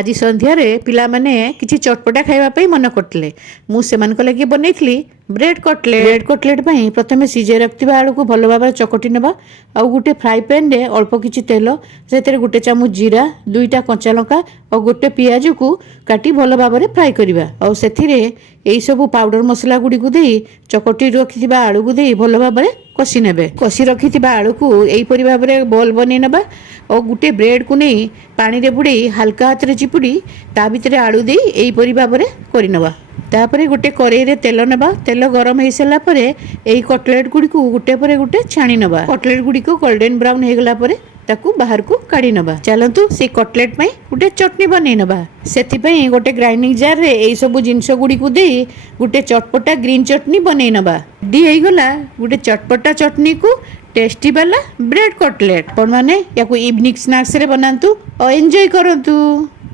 आज सन्धार पिलामाने किछि चटपटा खाइबा मन करते मुझे लगे बनई ब्रेड कटलेट प्रथम सीझे रखा आलू को भल भाव चकटी नवा आ गोटे फ्राए पैन रे अल्प किछि तेल से गोटे चामच जीरा 2टा कंचा लंका और गोटे पियाज को काटी भल भाव फ्राए करवा और से सब पाउडर मसला गुड़ी को दे चकटी रखि आलू को दे भल भाव कषि ने कषि रखि आलू को यहीपरि भाव बॉल बन नवा और गोटे ब्रेड को नहीं पानी रे बुड़े हल्का हाथ रे चिपुड़ी ता भितर आलू दे यहीपरि भाव करनवा तापर गोटे कड़ाई रे तेल नवा तेल गरम हो सारा पर यही कटलेट गुड़ी को गोटे पर गोटे छाणी नवा कटलेट गुड़ी को गोल्डन ब्राउन हो गला पर ताकू बाहर को काढ़ी नवा चलतु से कटलेट में गोटे चटनी बनै नवा से गोटे ग्राइंडिंग जार रे यही सब जिनस गुड़ी को दे गोटे चटपटा ग्रीन चटनी बनै नवा डी हो गला गोटे चटपटा चटनी को टेस्टी वाला ब्रेड कटलेट अपन माने या इवनिंग स्नैक्स रे बनातु और एंजॉय करंतु।